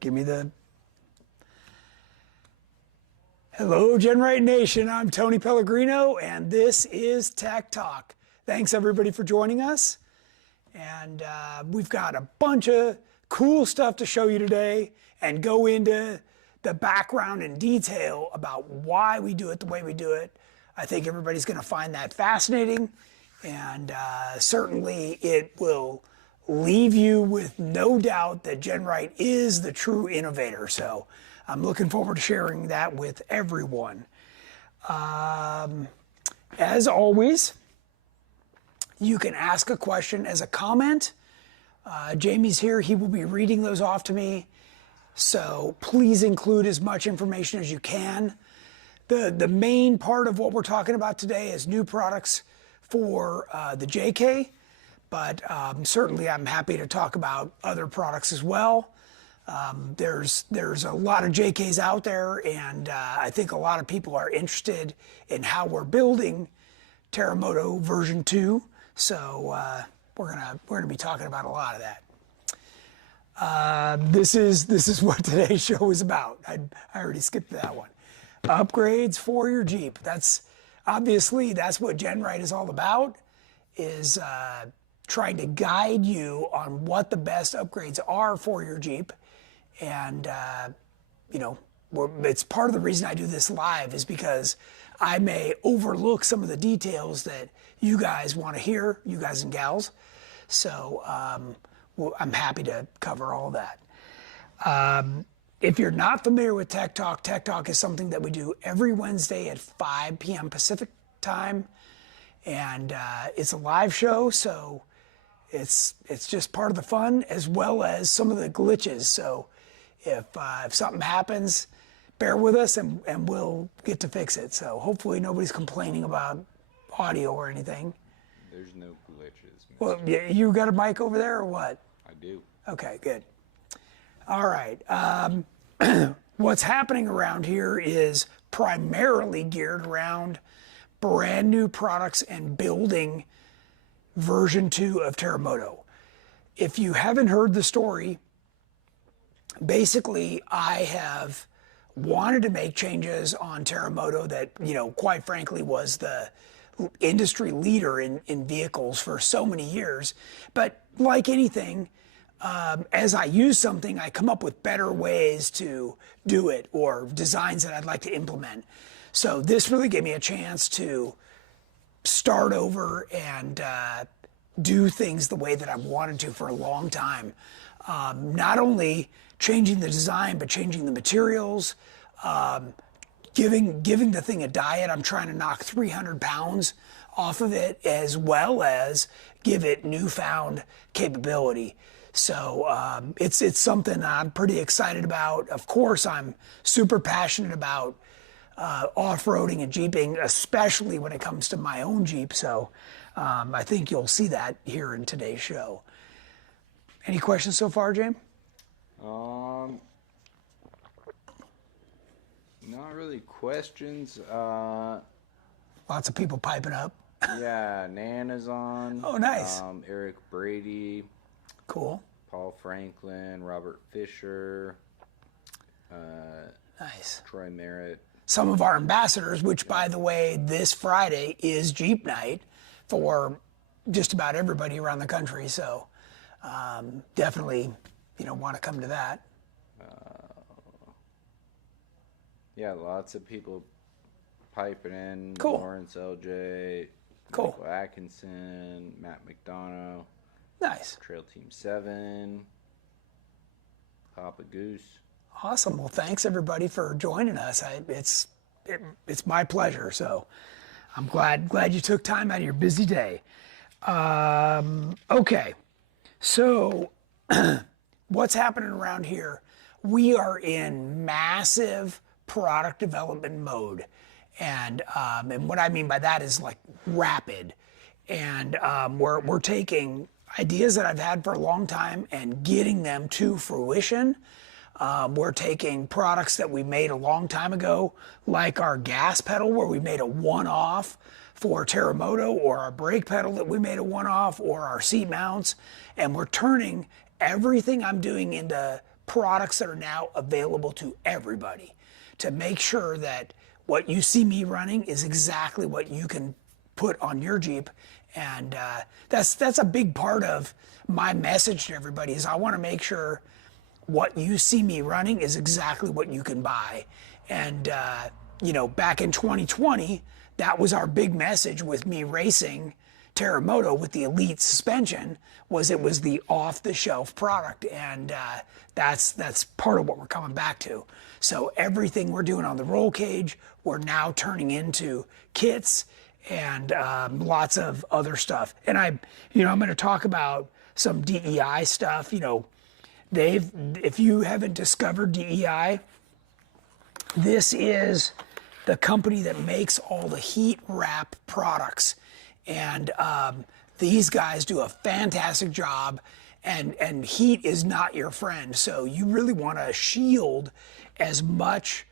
Give me the... Hello, GenRight Nation. I'm Tony Pellegrino, and this is Tech Talk. Thanks, everybody, for joining us. And we've got a bunch of cool stuff to show you today and go into the background and detail about why we do it the way we do it. I think everybody's going to find that fascinating, and certainly it will leave you with no doubt that GenRight is the true innovator. So I'm looking forward to sharing that with everyone. As always, you can ask a question as a comment. Jamie's here. He will be reading those off to me. So please include as much information as you can. The main part of what we're talking about today is new products for the JK, but certainly I'm happy to talk about other products as well. There's a lot of JKs out there, and I think a lot of people are interested in how we're building Terremoto version 2. So we're gonna be talking about a lot of that. This is what today's show is about. I already skipped that one. Upgrades for your Jeep. That's what GenRight is all about, is trying to guide you on what the best upgrades are for your Jeep. And it's part of the reason I do this live, is because I may overlook some of the details that you guys want to hear, you guys and gals. So I'm happy to cover all that. If you're not familiar with Tech Talk is something that we do every Wednesday at 5 p.m. Pacific time. And it's a live show, so it's just part of the fun, as well as some of the glitches. So if something happens, bear with us and we'll get to fix it. So hopefully nobody's complaining about audio or anything. There's no glitches. Well, you got a mic over there or what? I do. Okay, good. All right. What's happening around here is primarily geared around brand new products and building version 2 of Terremoto. If you haven't heard the story, basically I have wanted to make changes on Terremoto that, quite frankly was the industry leader in vehicles for so many years. But like anything, as I use something, I come up with better ways to do it, or designs that I'd like to implement. So this really gave me a chance to start over and do things the way that I've wanted to for a long time. Not only changing the design, but changing the materials, giving the thing a diet. I'm trying to knock 300 pounds off of it, as well as give it newfound capability. So it's something I'm pretty excited about. Of course, I'm super passionate about off-roading and Jeeping, especially when it comes to my own Jeep. So I think you'll see that here in today's show. Any questions so far, James? Not really questions. Lots of people piping up. Yeah, Nana's on. Oh, nice. Eric Brady. Cool. Paul Franklin, Robert Fisher. Nice. Troy Merritt. Some of our ambassadors, which, by the way, this Friday is Jeep night for just about everybody around the country. So definitely, want to come to that. Yeah, lots of people piping in. Cool. Lawrence LJ. Cool. Michael Atkinson, Matt McDonough. Nice. Trail Team 7. Papa Goose. Awesome. Well, thanks everybody for joining us. It's my pleasure. So I'm glad you took time out of your busy day. Okay. So what's happening around here? We are in massive product development mode. And what I mean by that is like rapid. And we're taking ideas that I've had for a long time and getting them to fruition. We're taking products that we made a long time ago, like our gas pedal, where we made a one-off for Terremoto, or our brake pedal that we made a one-off, or our seat mounts, and we're turning everything I'm doing into products that are now available to everybody to make sure that what you see me running is exactly what you can put on your Jeep. And that's a big part of my message to everybody is I want to make sure what you see me running is exactly what you can buy. And, you know, back in 2020, that was our big message with me racing Terremoto with the Elite suspension, was it was the off-the-shelf product. And that's part of what we're coming back to. So everything we're doing on the roll cage, we're now turning into kits and lots of other stuff. And I'm going to talk about some DEI stuff. You know, if you haven't discovered DEI, this is the company that makes all the heat wrap products. And these guys do a fantastic job, and heat is not your friend. So you really want to shield as much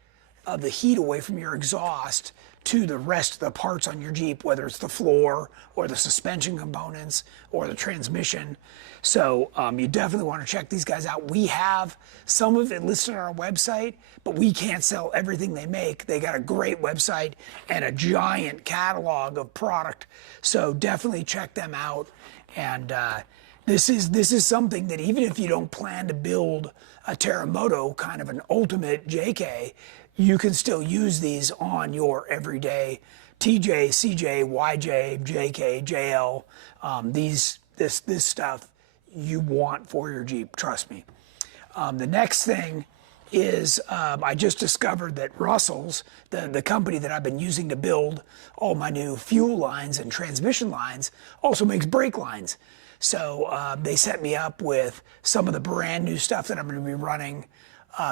of the heat away from your exhaust to the rest of the parts on your Jeep, whether it's the floor or the suspension components or the transmission. So you definitely want to check these guys out. We have some of it listed on our website, but we can't sell everything they make. They got a great website and a giant catalog of product. So definitely check them out. And this is something that even if you don't plan to build a Terremoto, kind of an ultimate JK, you can still use these on your everyday TJ, CJ, YJ, JK, JL. This stuff you want for your Jeep, trust me. The next thing is I just discovered that Russell's, the company that I've been using to build all my new fuel lines and transmission lines, also makes brake lines. So they set me up with some of the brand new stuff that I'm going to be running.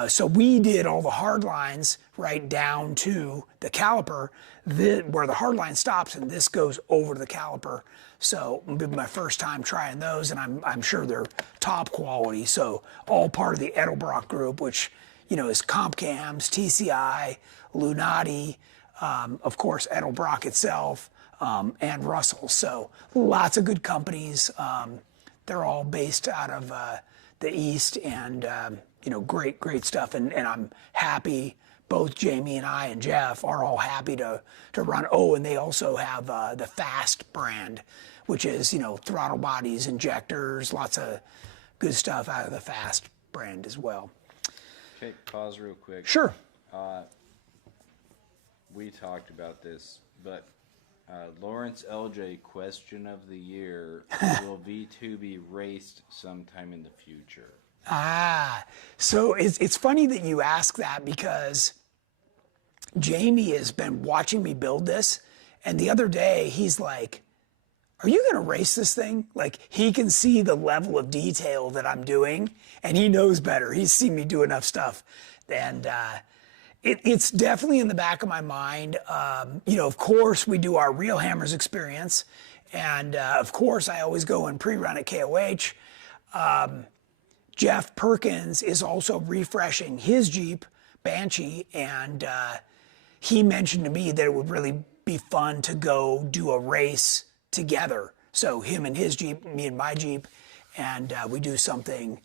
So we did all the hard lines right down to the caliper, where the hard line stops, and this goes over to the caliper. So it'll be my first time trying those, and I'm sure they're top quality. So all part of the Edelbrock group, which is Comp Cams, TCI, Lunati, of course Edelbrock itself, and Russell. So lots of good companies. They're all based out of the East, and great stuff. And I'm happy. Both Jamie and I and Jeff are all happy to run. Oh, and they also have the Fast brand, which is throttle bodies, injectors, lots of good stuff out of the Fast brand as well. Okay, pause real quick. Sure. We talked about this, but Lawrence LJ question of the year: will V2 be raced sometime in the future? So it's funny that you ask that, because Jamie has been watching me build this, and the other day he's like, are you going to race this thing? Like, he can see the level of detail that I'm doing, and he knows better. He's seen me do enough stuff. And it's definitely in the back of my mind. Of course, we do our Real Hammers experience, and of course, I always go and pre-run at KOH. Jeff Perkins is also refreshing his Jeep Banshee, and he mentioned to me that it would really be fun to go do a race together. So him and his Jeep, me and my Jeep, and we do something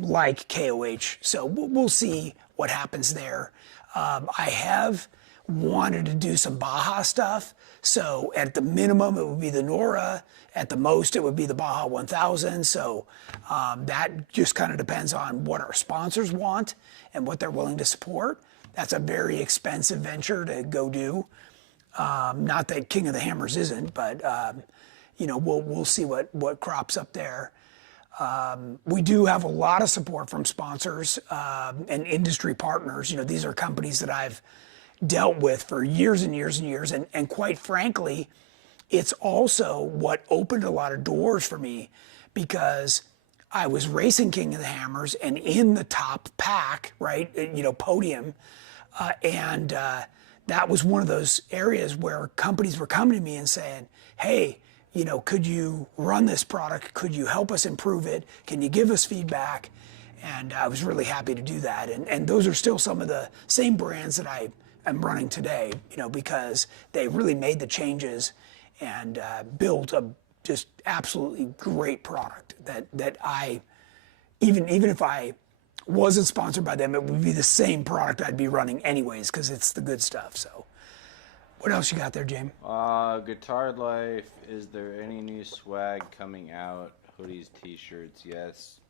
like KOH. So we'll see what happens there. I have wanted to do some Baja stuff. So at the minimum, it would be the Nora. At the most, it would be the Baja 1000. So that just kind of depends on what our sponsors want and what they're willing to support. That's a very expensive venture to go do. Not that King of the Hammers isn't, but we'll see what crops up there. We do have a lot of support from sponsors and industry partners. These are companies that I've dealt with for years and years and years, and quite frankly, it's also what opened a lot of doors for me, because I was racing King of the Hammers and in the top pack, right, podium, and that was one of those areas where companies were coming to me and saying, hey, could you run this product? Could you help us improve it? Can you give us feedback? And I was really happy to do that. And those are still some of the same brands that I'm running today, because they really made the changes and built a just absolutely great product that I, even if I wasn't sponsored by them, it would be the same product I'd be running anyways because it's the good stuff. So, what else you got there, James? Guitar Life, is there any new swag coming out? Hoodies, t-shirts, yes.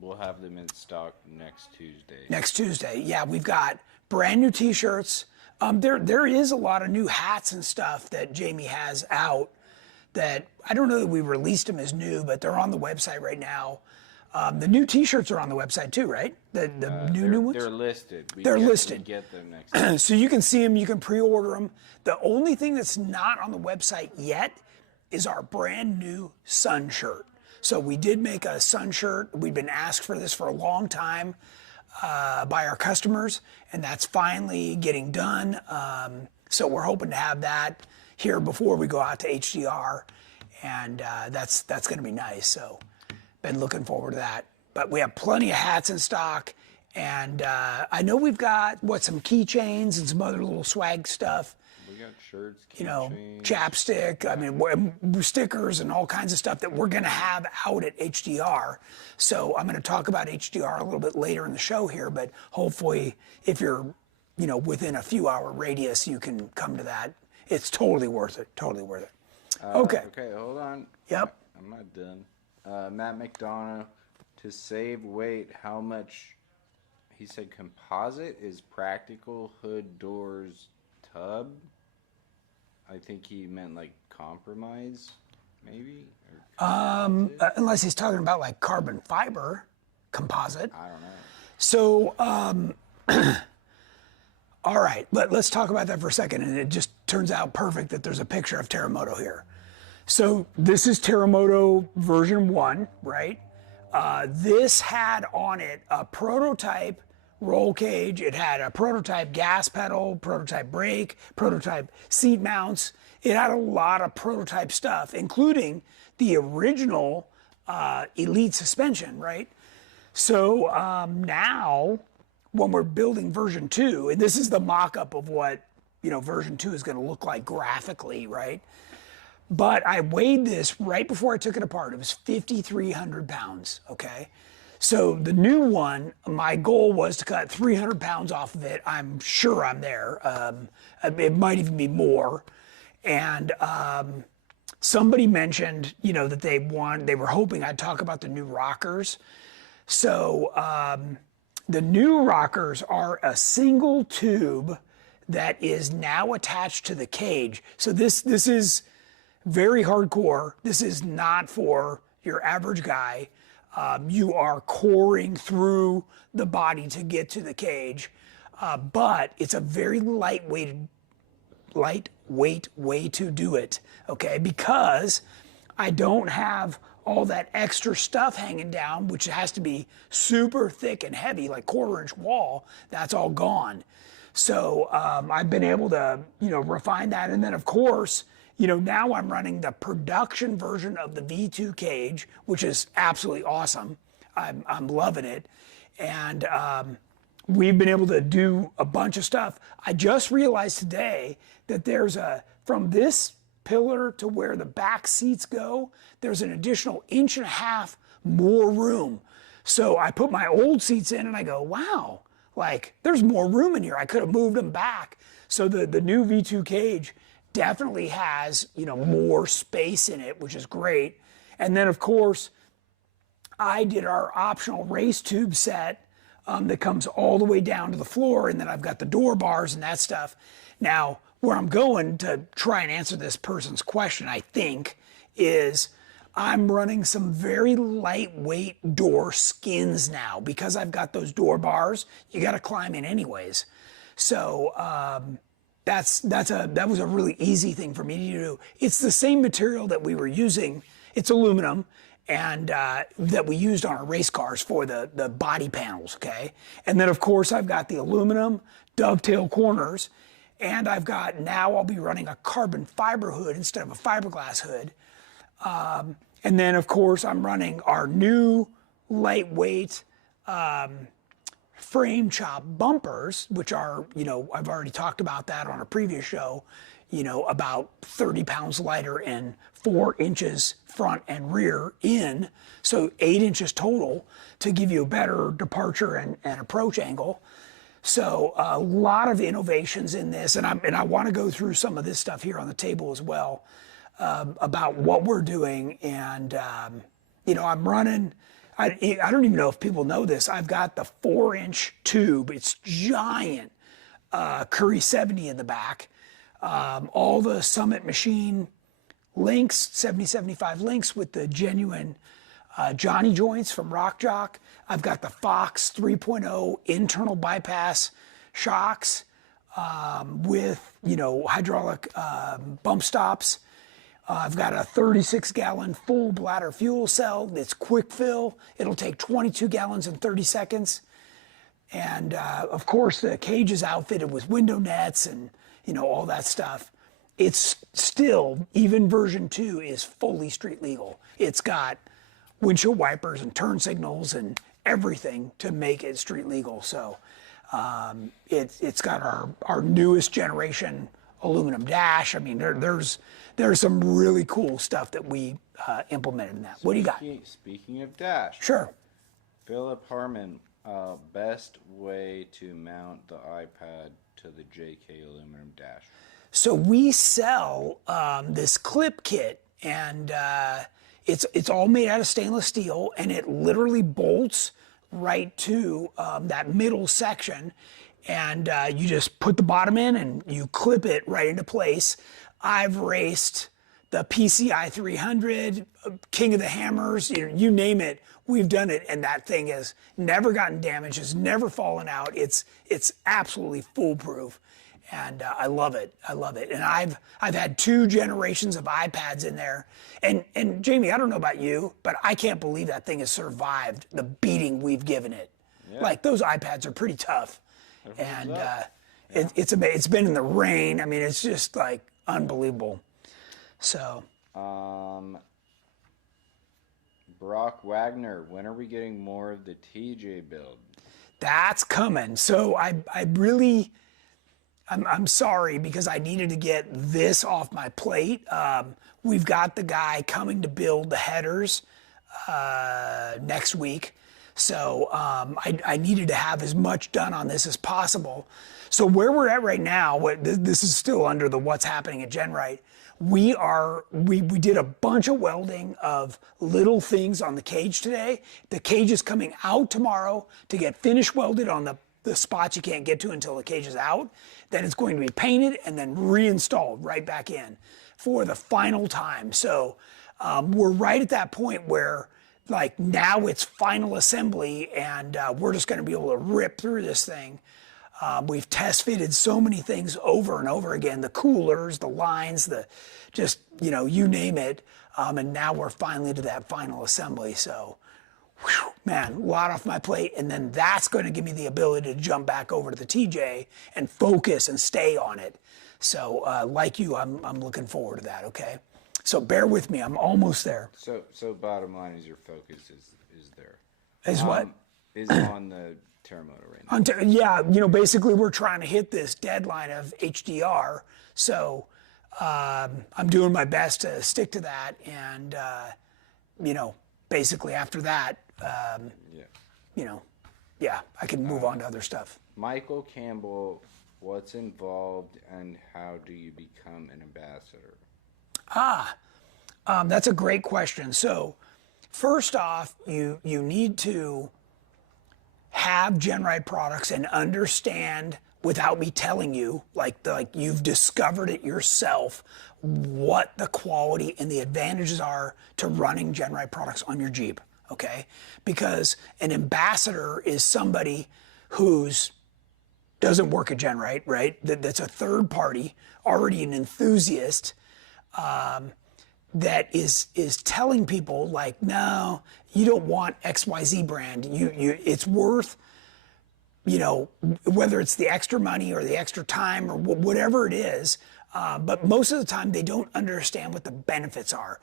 We'll have them in stock next Tuesday. Next Tuesday, yeah, we've got brand new t-shirts. There is a lot of new hats and stuff that Jamie has out that I don't know that we released them as new, but they're on the website right now. The new t-shirts are on the website too, right? The new ones? They're listed. They're listed. We get them next time. So you can see them, you can pre-order them. The only thing that's not on the website yet is our brand new sun shirt. So we did make a sun shirt. We've been asked for this for a long time by our customers, and that's finally getting done. So we're hoping to have that here before we go out to HDR, and that's going to be nice. So been looking forward to that. But we have plenty of hats in stock, and I know we've got some keychains and some other little swag stuff. We got shirts, Chapstick, I mean, stickers and all kinds of stuff that we're going to have out at HDR. So I'm going to talk about HDR a little bit later in the show here, but hopefully if you're, within a few hour radius, you can come to that. It's totally worth it. Totally worth it. Okay. Okay, hold on. Yep. I'm not done. Matt McDonough, to save weight, how much, he said composite is practical hood doors tub? I think he meant like compromise, maybe? Unless he's talking about like carbon fiber composite. I don't know. So, all right, let's talk about that for a second. And it just turns out perfect that there's a picture of Terremoto here. So this is Terremoto version 1, right? This had on it a prototype roll cage. It had a prototype gas pedal, prototype brake, prototype seat mounts. It had a lot of prototype stuff, including the original Elite suspension, right? So now, when we're building version 2, and this is the mock-up of what version 2 is going to look like graphically, right? But I weighed this right before I took it apart. It was 5,300 pounds, okay? So the new one, my goal was to cut 300 pounds off of it. I'm sure I'm there. It might even be more. And somebody mentioned, that they were hoping I'd talk about the new rockers. So the new rockers are a single tube that is now attached to the cage. So this is very hardcore. This is not for your average guy. You are coring through the body to get to the cage, but it's a very lightweight way to do it, okay? Because I don't have all that extra stuff hanging down, which has to be super thick and heavy, like 1/4-inch wall. That's all gone. So I've been able to, refine that. And then, of course, now I'm running the production version of the V2 cage, which is absolutely awesome. I'm loving it. And we've been able to do a bunch of stuff. I just realized today that there's from this pillar to where the back seats go, there's an additional 1.5 inches more room. So I put my old seats in and I go, wow, like there's more room in here. I could have moved them back. So the new V2 cage definitely has, more space in it, which is great. And then of course, I did our optional race tube set that comes all the way down to the floor, and then I've got the door bars and that stuff. Now, where I'm going to try and answer this person's question, I think, is I'm running some very lightweight door skins now because I've got those door bars. You got to climb in anyways. So that was a really easy thing for me to do. It's the same material that we were using. It's aluminum, and that we used on our race cars for the body panels, okay? And then of course I've got the aluminum dovetail corners, and now I'll be running a carbon fiber hood instead of a fiberglass hood. And then of course I'm running our new lightweight frame chop bumpers, which are, I've already talked about that on a previous show. about 30 pounds lighter and 4 inches front and rear in, so 8 inches total to give you a better departure and approach angle. So a lot of innovations in this, and I want to go through some of this stuff here on the table as well, about what we're doing. And I'm running. I don't even know if people know this. I've got the 4-inch tube. It's giant, Curry 70 in the back. All the Summit Machine links, 7075 links with the genuine Johnny joints from Rock Jock. I've got the Fox 3.0 internal bypass shocks with hydraulic bump stops. I've got a 36-gallon full bladder fuel cell that's quick fill. It'll take 22 gallons in 30 seconds. And of course the cage is outfitted with window nets and all that stuff. It's still, even version 2 is fully street legal. It's got windshield wipers and turn signals and everything to make it street legal. So it's got our newest generation aluminum dash. I mean, there's some really cool stuff that we implemented in that. What do you got? Speaking of dash. Sure. Philip Harmon, best way to mount the iPad to the JKU aluminum dash. So we sell this clip kit, and it's all made out of stainless steel, and it literally bolts right to that middle section, and you just put the bottom in and you clip it right into place. I've raced the PCI 300, King of the Hammers, you name it, we've done it, and that thing has never gotten damaged, has never fallen out. It's absolutely foolproof. And I love it. I love it. And I've had 2 generations of iPads in there. And Jamie, I don't know about you, but I can't believe that thing has survived the beating we've given it. Yeah. Like, those iPads are pretty tough. And it's been in the rain. I mean, it's just like unbelievable. So. Brock Wagner, when are we getting more of the TJ build? That's coming. So I'm sorry, because I needed to get this off my plate. We've got the guy coming to build the headers next week. So I needed to have as much done on this as possible. So where we're at right now, this is still under the what's happening at GenRight. We did a bunch of welding of little things on the cage today. The cage is coming out tomorrow to get finish welded on the spots you can't get to until the cage is out. Then it's going to be painted and then reinstalled right back in for the final time. So we're right at that point where, like, now it's final assembly, and we're just going to be able to rip through this thing. We've test fitted so many things over and over again, the coolers, the lines, you name it. And now we're finally to that final assembly. So, whew, man, a lot off my plate. And then that's going to give me the ability to jump back over to the TJ and focus and stay on it. So like you, I'm looking forward to that, okay? So bear with me, I'm almost there. So bottom line is your focus is there. Is what? Is on the Terremoto right now. Yeah, basically we're trying to hit this deadline of HDR. So I'm doing my best to stick to that. And, basically after that, I can move on to other stuff. Michael Campbell, what's involved and how do you become an ambassador? That's a great question. So first off, you need to have GenRight products and understand, without me telling you, like you've discovered it yourself, what the quality and the advantages are to running GenRight products on your Jeep, okay? Because an ambassador is somebody who's doesn't work at GenRight, right? That's a third party, already an enthusiast, that is telling people, like, no, you don't want XYZ brand. It's worth, whether it's the extra money or the extra time or whatever it is. But most of the time they don't understand what the benefits are.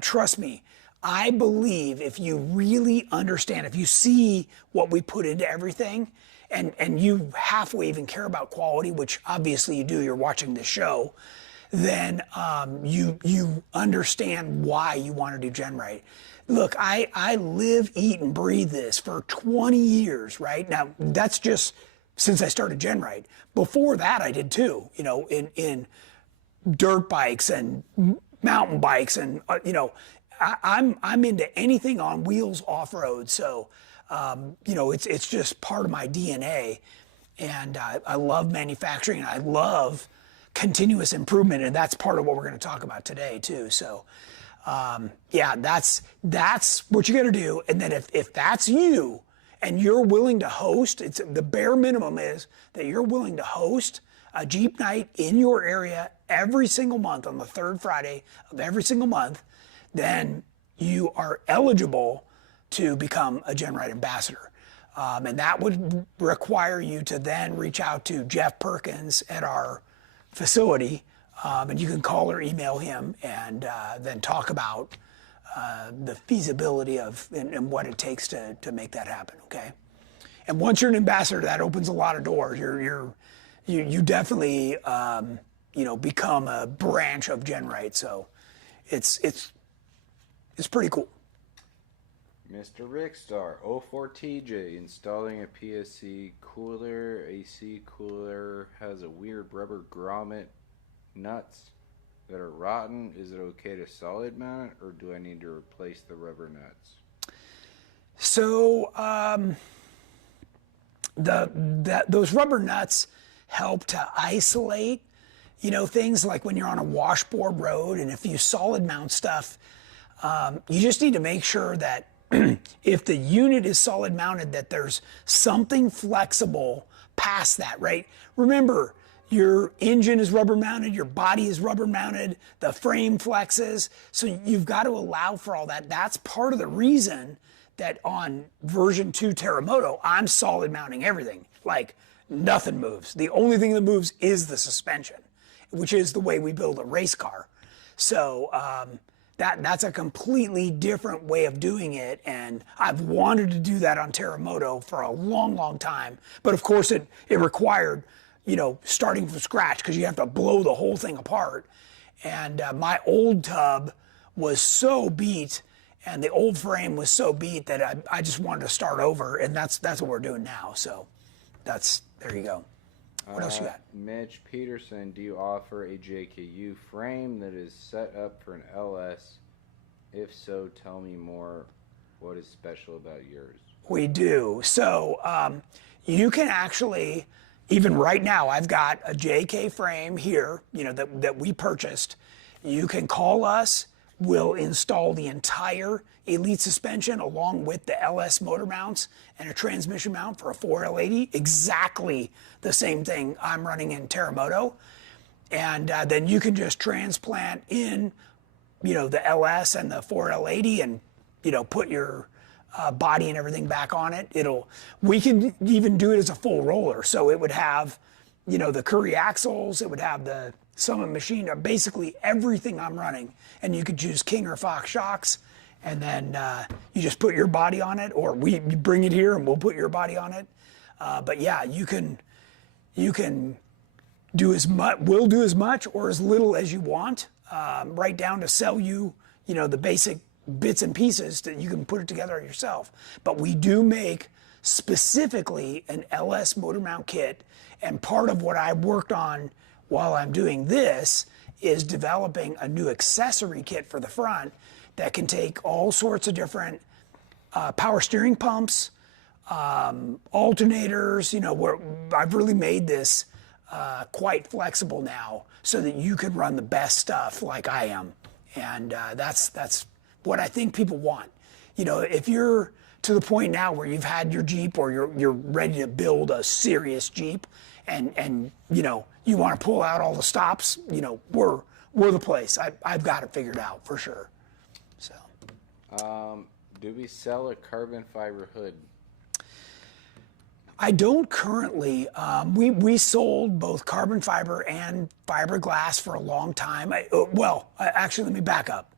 Trust me, I believe if you really understand, if you see what we put into everything, and you halfway even care about quality, which obviously you do, you're watching this show, then you understand why you want to do GenRight. Look, I live, eat, and breathe this for 20 years, right? Now, that's just since I started GenRight. Before that, I did too, you know, in dirt bikes and mountain bikes, and you know, I'm into anything on wheels off road. So, you know, it's just part of my DNA, and I love manufacturing. And I love continuous improvement, and that's part of what we're going to talk about today too. So, yeah, that's what you got to do. And then if that's you and you're willing to host, it's the bare minimum is that you're willing to host a Jeep night in your area every single month on the third Friday of every single month, then you are eligible to become a GenRight ambassador. And that would require you to then reach out to Jeff Perkins at our facility, and you can call or email him and then talk about the feasibility of and what it takes to make that happen, okay? And once you're an ambassador, that opens a lot of doors. You definitely you know, become a branch of GenRight, so it's pretty cool. Mr. Rickstar 04TJ installing a PSC cooler, AC cooler, has a weird rubber grommet nuts that are rotten. Is it okay to solid mount it, or do I need to replace the rubber nuts? So those rubber nuts help to isolate, you know, things like when you're on a washboard road, and if you solid mount stuff, you just need to make sure that if the unit is solid mounted, that there's something flexible past that, right? Remember, your engine is rubber mounted, your body is rubber mounted, the frame flexes, so you've got to allow for all that. That's part of the reason that on version 2 Terremoto, I'm solid mounting everything. Like, nothing moves. The only thing that moves is the suspension, which is the way we build a race car. So that's a completely different way of doing it, and I've wanted to do that on Terremoto for a long, long time. But of course, it required, you know, starting from scratch, because you have to blow the whole thing apart. And my old tub was so beat, and the old frame was so beat that I just wanted to start over, and that's what we're doing now. So there you go. What else you got? Mitch Peterson, do you offer a JKU frame that is set up for an LS? If so, tell me more. What is special about yours? We do. So you can actually, even right now, I've got a JK frame here, you know, that we purchased. You can call us. We'll install the entire Elite suspension along with the LS motor mounts and a transmission mount for a 4L80. Exactly the same thing I'm running in Terremoto. And then you can just transplant in, you know, the LS and the 4L80 and, you know, put your body and everything back on it. We can even do it as a full roller. So it would have, you know, the Curry axles, it would have the Summit machine, or basically everything I'm running. And you could choose King or Fox shocks, and then you just put your body on it, or you bring it here and we'll put your body on it. But yeah, you can do as much, we'll do as much or as little as you want, right down to sell you, you know, the basic bits and pieces that you can put it together yourself. But we do make specifically an LS motor mount kit, and part of what I worked on while I'm doing this is developing a new accessory kit for the front that can take all sorts of different power steering pumps, alternators, you know, where I've really made this quite flexible now so that you can run the best stuff like I am. And that's what I think people want. You know, if you're to the point now where you've had your Jeep, or you're ready to build a serious Jeep, and you know, you want to pull out all the stops, you know, we're the place. I've got it figured out for sure. So do we sell a carbon fiber hood? I don't currently. We sold both carbon fiber and fiberglass for a long time. Actually, let me back up.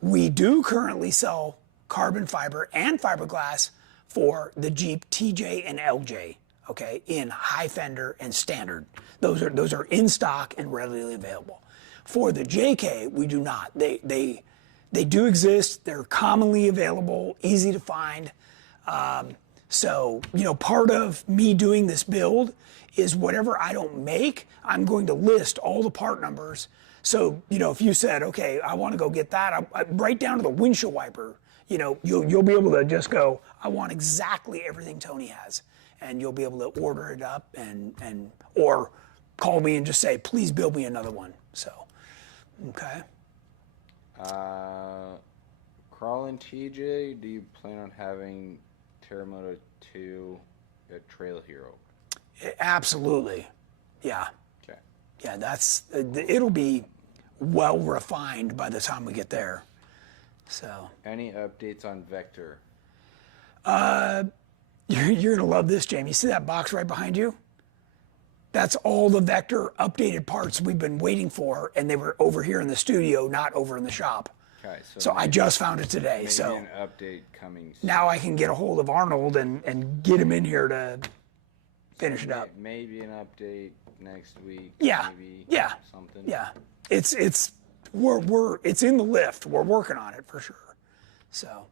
We do currently sell carbon fiber and fiberglass for the Jeep TJ and LJ. okay, in high fender and standard. Those are in stock and readily available. For the JK, we do not. They do exist. They're commonly available, easy to find. So, you know, part of me doing this build is whatever I don't make, I'm going to list all the part numbers. So, you know, if you said, okay, I want to go get that, right down to the windshield wiper, you know, you'll be able to just go, I want exactly everything Tony has. And you'll be able to order it up or call me and just say, please build me another one. So, okay. Crawlin TJ, do you plan on having Terramoto 2 at Trail Hero? Absolutely. Yeah. Okay. Yeah, it'll be well refined by the time we get there. So. Any updates on Vector? You're gonna love this, Jamie. See that box right behind you? That's all the Vector updated parts we've been waiting for, and they were over here in the studio, not over in the shop. Okay, so I just found it today. Maybe so an update coming soon. Now I can get a hold of Arnold and get him in here to finish it up. Maybe an update next week. Yeah. Maybe something. Yeah. It's in the lift. We're working on it for sure. So.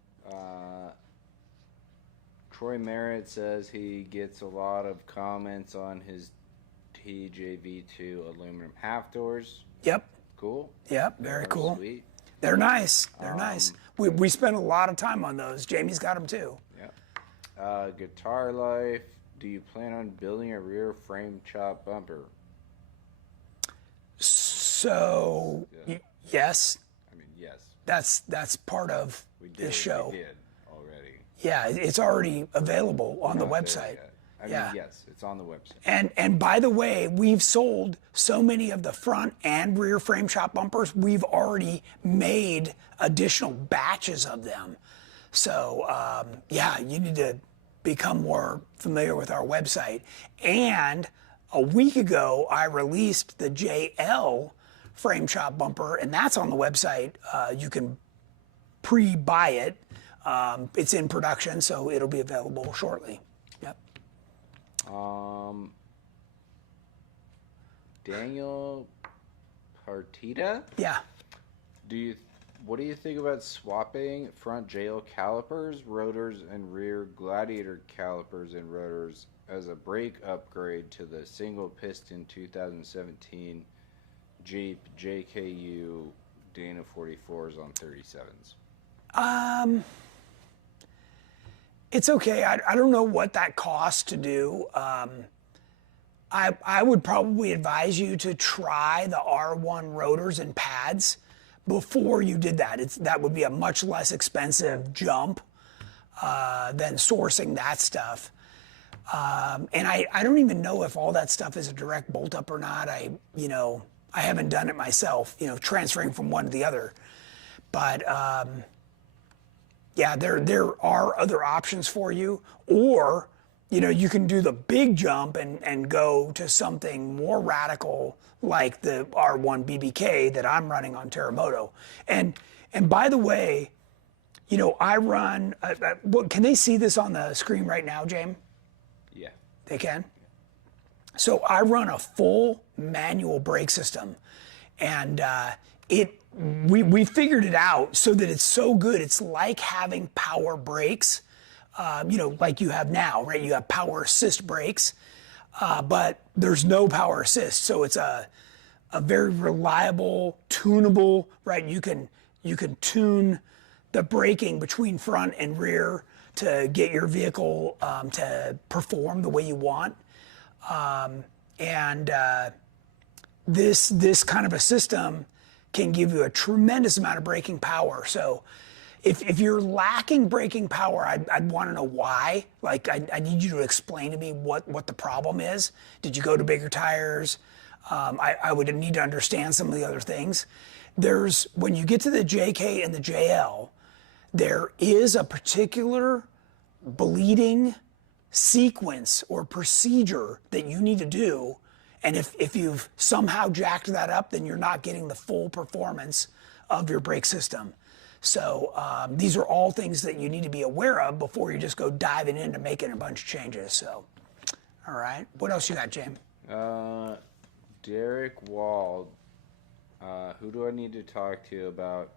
Troy Merritt says he gets a lot of comments on his TJ-V2 aluminum half doors. Yep. Cool. Yep. Very cool. Sweet. They're nice. They're nice. We spent a lot of time on those. Jamie's got them too. Yep. Guitar Life. Do you plan on building a rear frame chop bumper? So, yes. I mean, yes. That's part of this show. We did already. Yeah, it's already available on the website. I mean, yes, it's on the website. And by the way, we've sold so many of the front and rear frame chop bumpers, we've already made additional batches of them. So, yeah, you need to become more familiar with our website. And a week ago, I released the JL frame chop bumper, and that's on the website. You can pre-buy it. It's in production, so it'll be available shortly. Yep. Daniel Partita? Yeah. What do you think about swapping front JL calipers, rotors, and rear Gladiator calipers and rotors as a brake upgrade to the single piston 2017 Jeep JKU Dana 44s on 37s? It's okay. I don't know what that costs to do. I would probably advise you to try the R1 rotors and pads before you did that. That would be a much less expensive jump than sourcing that stuff. And I don't even know if all that stuff is a direct bolt up or not. I haven't done it myself, transferring from one to the other. But yeah, there are other options for you. Or, you can do the big jump and go to something more radical like the R1 BBK that I'm running on Terremoto. And by the way, I run, can they see this on the screen right now, James? Yeah. They can? So I run a full manual brake system, and we figured it out so that it's so good. It's like having power brakes, like you have now, right? You have power assist brakes, but there's no power assist. So it's a very reliable, tunable, right? You can tune the braking between front and rear to get your vehicle to perform the way you want. This kind of a system can give you a tremendous amount of braking power. So if you're lacking braking power, I'd want to know why. Like, I need you to explain to me what the problem is. Did you go to bigger tires? I would need to understand some of the other things. When you get to the JK and the JL, there is a particular bleeding sequence or procedure that you need to do. And if you've somehow jacked that up, then you're not getting the full performance of your brake system. So these are all things that you need to be aware of before you just go diving into making a bunch of changes. So All right. What else you got, James? Derek Wald. Who do I need to talk to about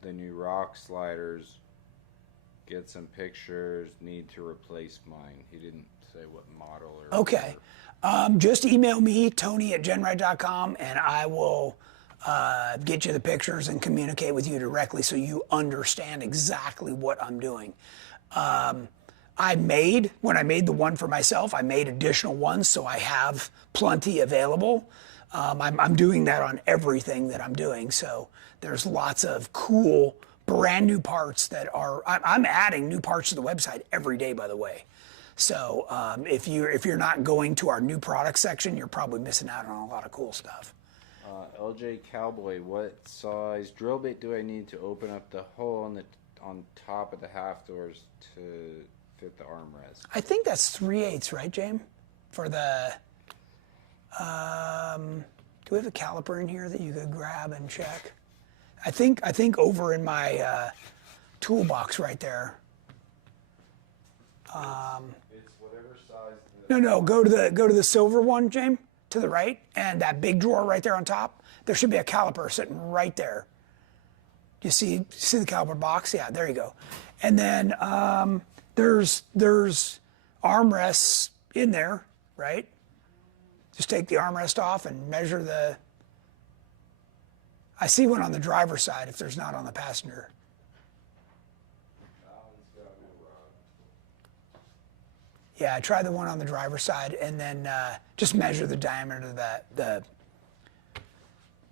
the new rock sliders? Get some pictures. Need to replace mine. He didn't say what model or. Okay. Just email me, Tony@GenRight.com, and I will get you the pictures and communicate with you directly so you understand exactly what I'm doing. When I made the one for myself, I made additional ones, so I have plenty available. I'm doing that on everything that I'm doing, so there's lots of cool, brand new parts that are, I'm adding new parts to the website every day, by the way. So if you're not going to our new product section, you're probably missing out on a lot of cool stuff. LJ Cowboy, what size drill bit do I need to open up the hole on top of the half doors to fit the armrest? I think that's 3/8, right, James? For the, do we have a caliper in here that you could grab and check? I think over in my toolbox right there. It's whatever size. No, go to the silver one, James, to the right, and that big drawer right there on top. There should be a caliper sitting right there. Do you see the caliper box? Yeah, there you go. And then there's armrests in there, right? Just take the armrest off and measure the. I see one on the driver's side if there's not on the passenger. Yeah, try the one on the driver's side, and then just measure the diameter of the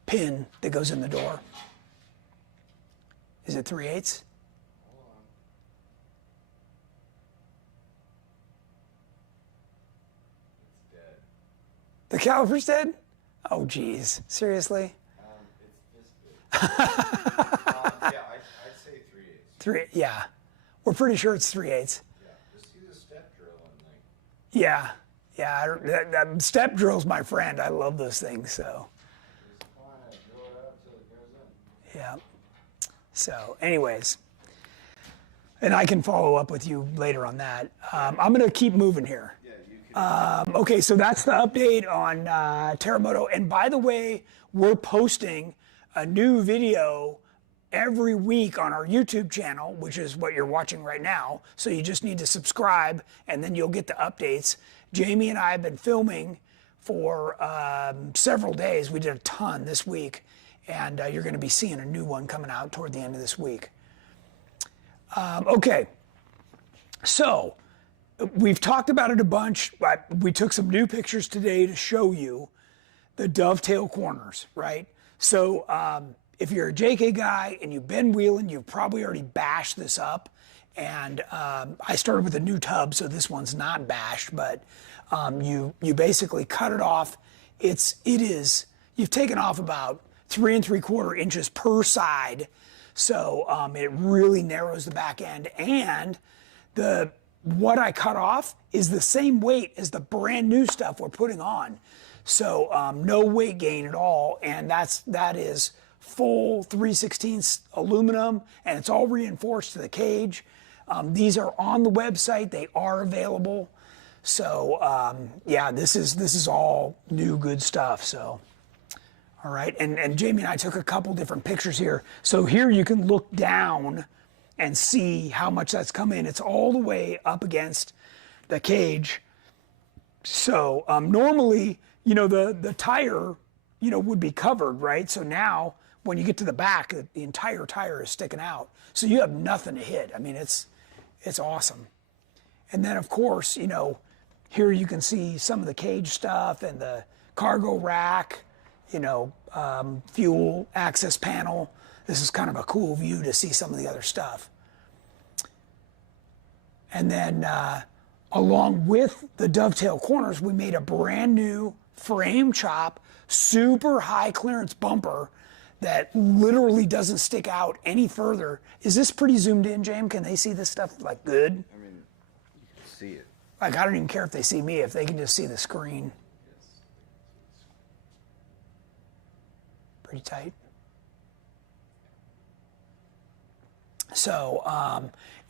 pin that goes in the door. Is it 3/8? Hold on. It's dead. The caliper's dead? Oh, geez. Seriously? It's this big. Yeah, I'd say 3/8. Yeah. We're pretty sure it's 3/8. Yeah, just use a step drill and like. Yeah. That step drill's my friend. I love those things, so. Just kind of drill it out till it goes in. Yeah. So, anyways, and I can follow up with you later on that. I'm going to keep moving here. Yeah, you can. Okay, so that's the update on Terremoto. And by the way, we're posting a new video every week on our YouTube channel, which is what you're watching right now. So you just need to subscribe, and then you'll get the updates. Jamie and I have been filming for several days. We did a ton this week. And you're going to be seeing a new one coming out toward the end of this week. Okay, so we've talked about it a bunch. We took some new pictures today to show you the dovetail corners, right? So if you're a JK guy and you've been wheeling, you've probably already bashed this up. And I started with a new tub, so this one's not bashed, but you basically cut it off. You've taken off about 3 3/4 inches per side, so it really narrows the back end. And what I cut off is the same weight as the brand new stuff we're putting on, so no weight gain at all. And that is full 3/16 aluminum, and it's all reinforced to the cage. These are on the website; they are available. So yeah, this is all new good stuff. So. All right, and Jamie and I took a couple different pictures here. So here you can look down and see how much that's come in. It's all the way up against the cage. So normally, the tire, would be covered, right? So now when you get to the back, the entire tire is sticking out. So you have nothing to hit. I mean, it's awesome. And then of course, here you can see some of the cage stuff and the cargo rack. Fuel access panel. This is kind of a cool view to see some of the other stuff. And then along with the dovetail corners, we made a brand new frame chop, super high clearance bumper that literally doesn't stick out any further. Is this pretty zoomed in, James? Can they see this stuff like good? I mean, you can see it. Like, I don't even care if they see me, if they can just see the screen. Pretty tight. So,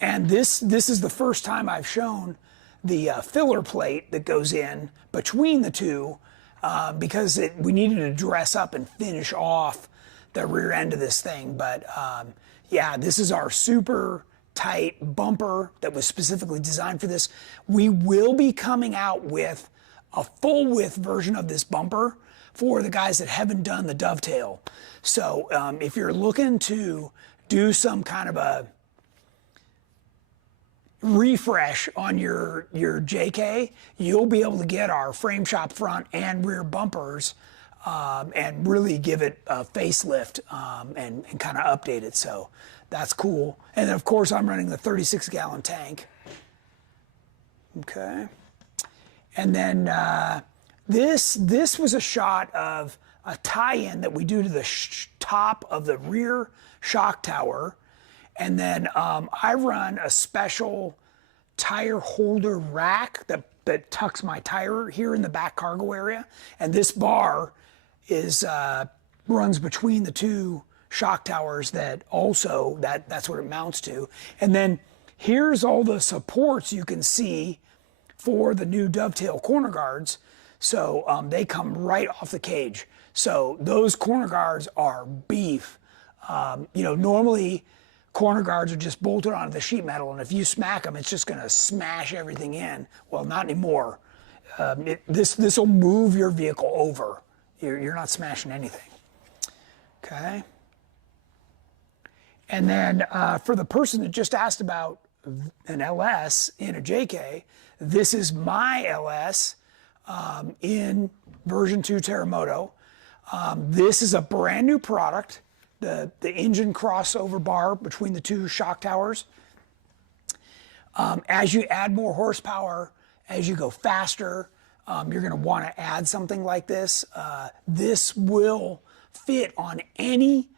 and this is the first time I've shown the filler plate that goes in between the two because we needed to dress up and finish off the rear end of this thing. But yeah, this is our super tight bumper that was specifically designed for this. We will be coming out with a full width version of this bumper for the guys that haven't done the Dovetail. So if you're looking to do some kind of a refresh on your JK, you'll be able to get our frame shop front and rear bumpers and really give it a facelift and kind of update it. So that's cool. And then of course I'm running the 36-gallon tank. Okay. And then this was a shot of a tie-in that we do to the top of the rear shock tower. And then I run a special tire holder rack that tucks my tire here in the back cargo area. And this bar is runs between the two shock towers that also, that's what it mounts to. And then here's all the supports you can see for the new Dovetail corner guards. So they come right off the cage. So those corner guards are beef. You know, normally corner guards are just bolted onto the sheet metal, and if you smack them, it's just going to smash everything in. Well, not anymore. This will move your vehicle over. You're not smashing anything. Okay. And then for the person that just asked about an LS in a JK, this is my LS in version 2 Terremoto. This is a brand new product. The engine crossover bar between the two shock towers. As you add more horsepower, as you go faster, you're going to want to add something like this. This will fit on any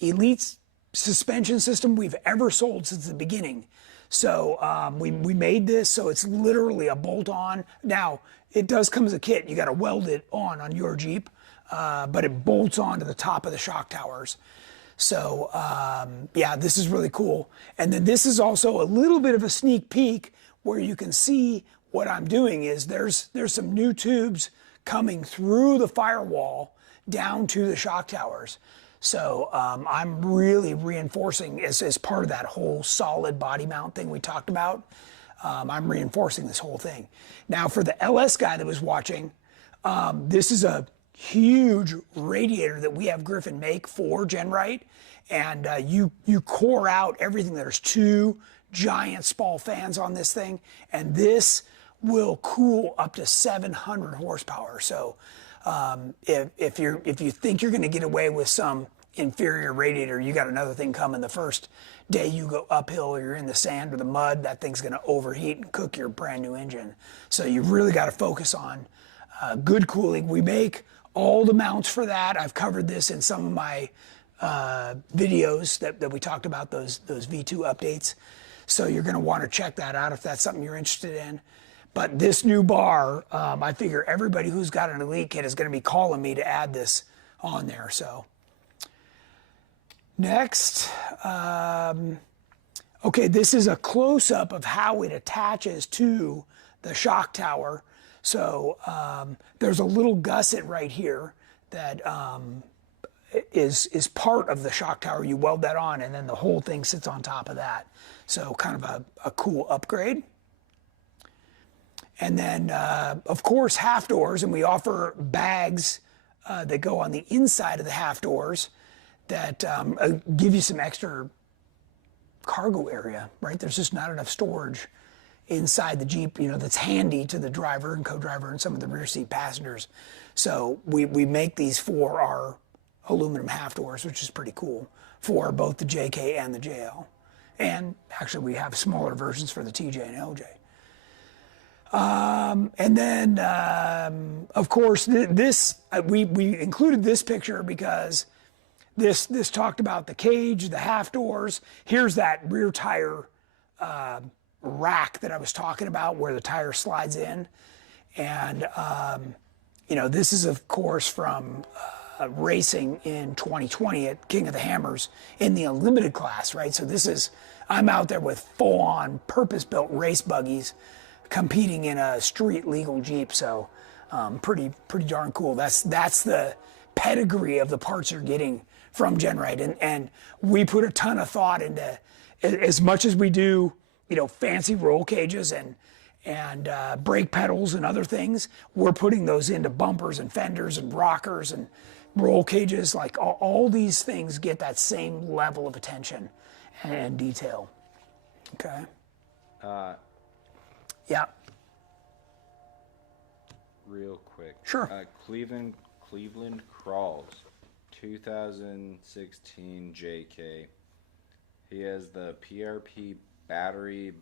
Elite suspension system we've ever sold since the beginning. So we made this so it's literally a bolt-on. Now, it does come as a kit. You got to weld it on your Jeep, but it bolts onto the top of the shock towers. So yeah, this is really cool. And then this is also a little bit of a sneak peek where you can see what I'm doing is there's some new tubes coming through the firewall down to the shock towers. So I'm really reinforcing as part of that whole solid body mount thing we talked about. I'm reinforcing this whole thing. Now for the LS guy that was watching, this is a huge radiator that we have Griffin make for GenRight, and you core out everything. There's two giant Spall fans on this thing, and this will cool up to 700 horsepower. So if you think you're going to get away with some inferior radiator, you got another thing coming. The first day you go uphill or you're in the sand or the mud, that thing's going to overheat and cook your brand new engine. So you really got to focus on good cooling. We make all the mounts for that. I've covered this in some of my videos that we talked about, those V2 updates. So you're going to want to check that out if that's something you're interested in. But this new bar, I figure everybody who's got an Elite kit is going to be calling me to add this on there. So next, okay, this is a close-up of how it attaches to the shock tower. So there's a little gusset right here that is part of the shock tower. You weld that on, and then the whole thing sits on top of that. So kind of a cool upgrade. And then, of course, half doors, and we offer bags that go on the inside of the half doors that give you some extra cargo area, right? There's just not enough storage inside the Jeep, you know, that's handy to the driver and co-driver and some of the rear seat passengers. So we make these for our aluminum half doors, which is pretty cool for both the JK and the JL. And actually we have smaller versions for the TJ and LJ. And then, of course, we included this picture because this talked about the cage, the half doors. Here's that rear tire rack that I was talking about where the tire slides in. And, you know, this is, of course, from racing in 2020 at King of the Hammers in the Unlimited class, right? So this is, I'm out there with full-on purpose-built race buggies competing in a street legal Jeep. So pretty darn cool. That's the pedigree of the parts you're getting from GenRight, and we put a ton of thought into, as much as we do, fancy roll cages and brake pedals and other things. We're putting those into bumpers and fenders and rockers and roll cages. Like all these things get that same level of attention and detail. Okay. Yeah. Real quick. Sure. Cleveland Crawls, 2016 JK. He has the PRP battery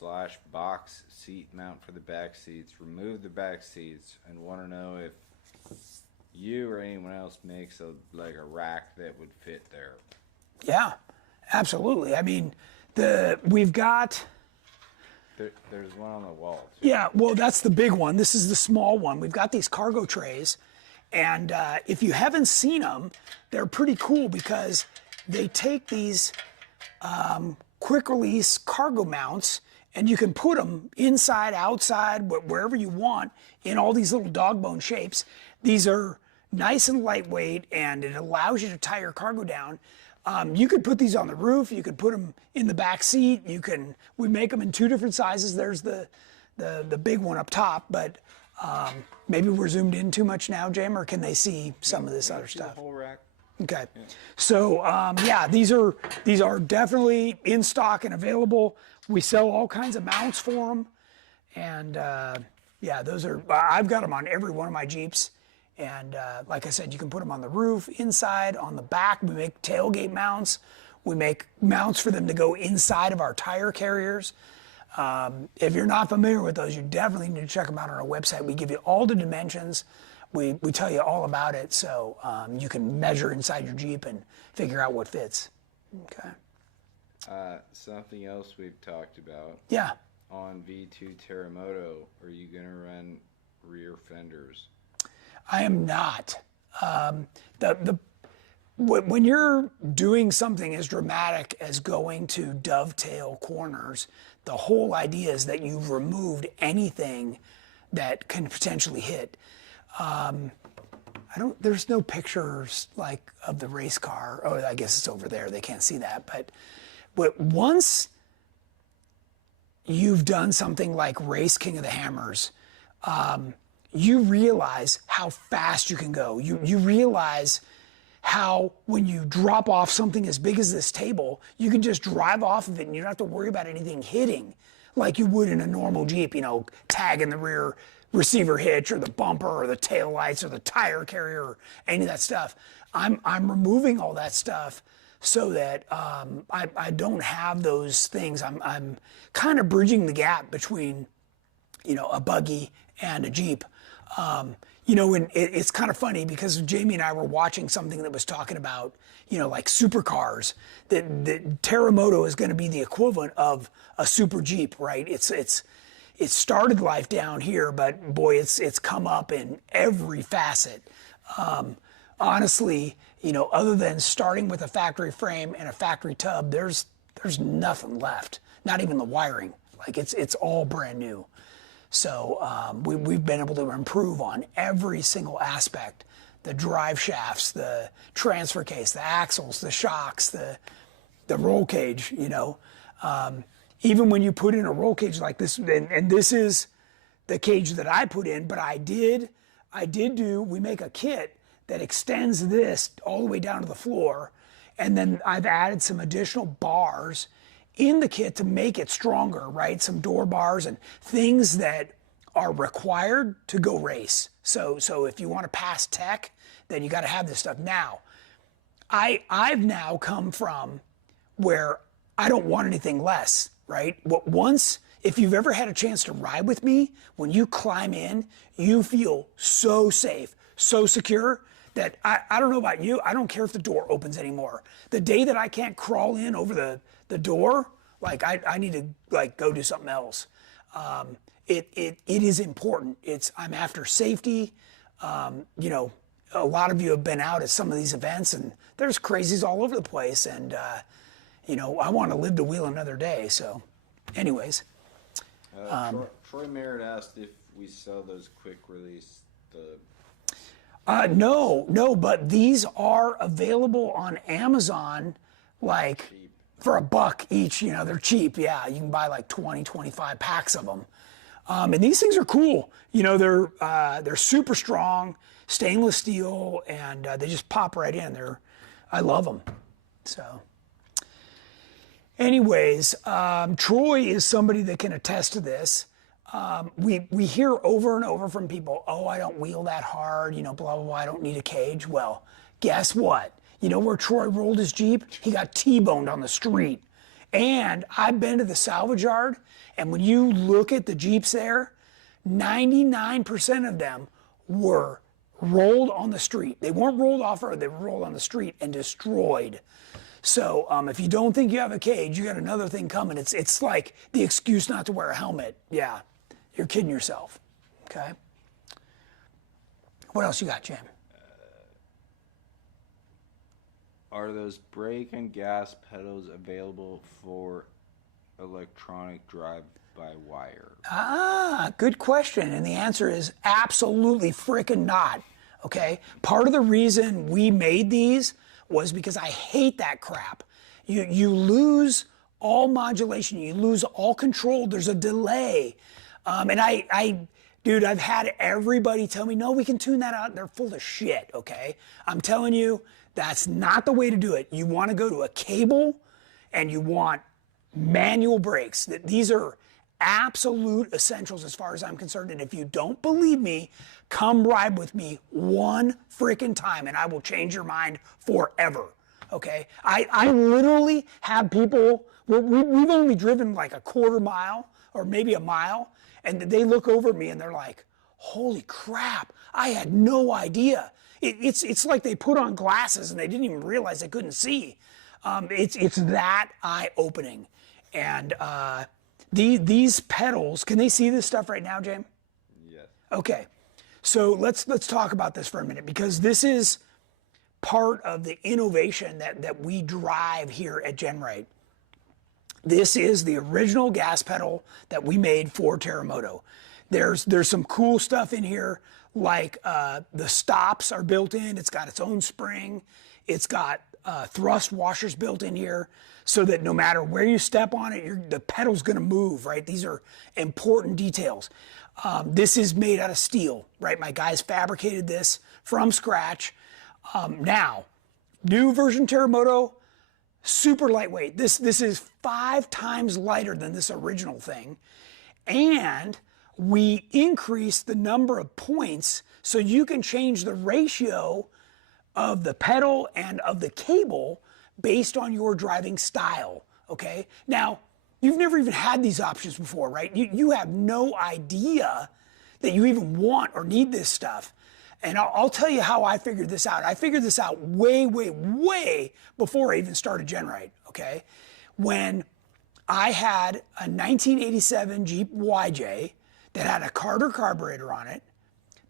/ box seat mount for the back seats. Remove the back seats, and want to know if you or anyone else makes a rack that would fit there. Yeah, absolutely. I mean, we've got. There's one on the wall, too. Yeah, well, that's the big one. This is the small one. We've got these cargo trays, and if you haven't seen them, they're pretty cool because they take these quick release cargo mounts, and you can put them inside, outside, wherever you want, in all these little dog bone shapes. These are nice and lightweight, and it allows you to tie your cargo down. You could put these on the roof. You could put them in the back seat. We make them in 2 different sizes. There's the big one up top, but maybe we're zoomed in too much now, Jam, or can they see some of this other stuff? The whole rack. Okay. Yeah. So yeah, these are definitely in stock and available. We sell all kinds of mounts for them, and yeah, I've got them on every one of my Jeeps. And like I said, you can put them on the roof, inside, on the back. We make tailgate mounts. We make mounts for them to go inside of our tire carriers. If you're not familiar with those, you definitely need to check them out on our website. We give you all the dimensions. We tell you all about it, so you can measure inside your Jeep and figure out what fits. Okay. Something else we've talked about. Yeah. On V2 Terremoto, are you going to run rear fenders? I am not. When you're doing something as dramatic as going to dovetail corners, the whole idea is that you've removed anything that can potentially hit. There's no pictures like of the race car. Oh, I guess it's over there. They can't see that. But once you've done something like race King of the Hammers, you realize how fast you can go. You realize how when you drop off something as big as this table, you can just drive off of it and you don't have to worry about anything hitting like you would in a normal Jeep, tagging the rear receiver hitch or the bumper or the tail lights or the tire carrier or any of that stuff. I'm removing all that stuff so that I don't have those things. I'm kind of bridging the gap between, a buggy and a Jeep. And it's kind of funny because Jamie and I were watching something that was talking about, like supercars. That Terremoto is going to be the equivalent of a super Jeep, right? It started life down here, but boy, it's come up in every facet. Honestly, other than starting with a factory frame and a factory tub, there's nothing left. Not even the wiring. Like it's all brand new. So we've been able to improve on every single aspect: the drive shafts, the transfer case, the axles, the shocks, the roll cage. Even when you put in a roll cage like this, and this is the cage that I put in, but we make a kit that extends this all the way down to the floor, and then I've added some additional bars in the kit to make it stronger, right? Some door bars and things that are required to go race. So if you want to pass tech, then you got to have this stuff. Now, I've now come from where I don't want anything less, right? If you've ever had a chance to ride with me, when you climb in, you feel so safe, so secure that I don't know about you, I don't care if the door opens anymore. The day that I can't crawl in over the door, I need to go do something else. It is important. I'm after safety. A lot of you have been out at some of these events, and there's crazies all over the place. And I want to live to wheel another day. So, anyways, Troy Merritt asked if we sell those quick release, the No, but these are available on Amazon, like cheap. for $1 each. You know, they're cheap. Yeah, you can buy like 20, 25 packs of them. And these things are cool. You know, they're super strong, stainless steel, and they just pop right in. I love them. So, anyways, Troy is somebody that can attest to this. We hear over and over from people, oh, I don't wheel that hard, you know, blah, blah, blah, I don't need a cage. Well, guess what? You know where Troy rolled his Jeep? He got T-boned on the street. And I've been to the salvage yard, and when you look at the Jeeps there, 99% of them were rolled on the street. They weren't rolled off-road, they were rolled on the street and destroyed. So if you don't think you have a cage, you got another thing coming. It's like the excuse not to wear a helmet. Yeah, you're kidding yourself. Okay. What else you got, Jim? Are those brake and gas pedals available for electronic drive-by-wire? Ah, good question. And the answer is absolutely frickin' not. Okay. Part of the reason we made these was because I hate that crap. You lose all modulation, you lose all control. There's a delay. And dude, I've had everybody tell me, no, we can tune that out. They're full of shit, okay? I'm telling you, that's not the way to do it. You want to go to a cable and you want manual brakes. These are absolute essentials as far as I'm concerned. And if you don't believe me, come ride with me one freaking time and I will change your mind forever. Okay? I literally have people, we've only driven like a quarter mile or maybe a mile, and they look over at me and they're like, holy crap, I had no idea. It's like they put on glasses and they didn't even realize they couldn't see. It's that eye-opening. And these pedals, can they see this stuff right now, James? Yes. Okay, so let's talk about this for a minute, because this is part of the innovation that we drive here at GenRight. This is the original gas pedal that we made for Terremoto. There's some cool stuff in here, like the stops are built in. It's got its own spring. It's got thrust washers built in here, so that no matter where you step on it, the pedal's gonna move, right? These are important details. This is made out of steel, right? My guys fabricated this from scratch. Now, new version Terremoto, super lightweight. This is 5 times lighter than this original thing. And we increased the number of points so you can change the ratio of the pedal and of the cable based on your driving style, okay? Now, you've never even had these options before, right? You have no idea that you even want or need this stuff. And I'll tell you how I figured this out. I figured this out way, way, way before I even started GenRight, okay? When I had a 1987 Jeep YJ that had a Carter carburetor on it,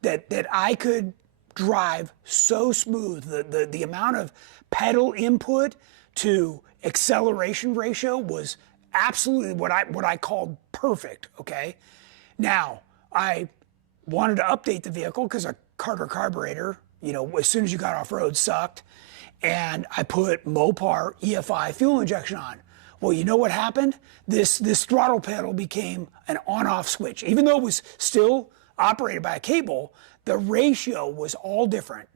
that I could drive so smooth. The amount of pedal input to acceleration ratio was absolutely what I called perfect, okay? Now, I wanted to update the vehicle because a Carter carburetor, you know, as soon as you got off road, sucked. And I put Mopar EFI fuel injection on. Well, you know what happened? This throttle pedal became an on-off switch. Even though it was still operated by a cable, the ratio was all different.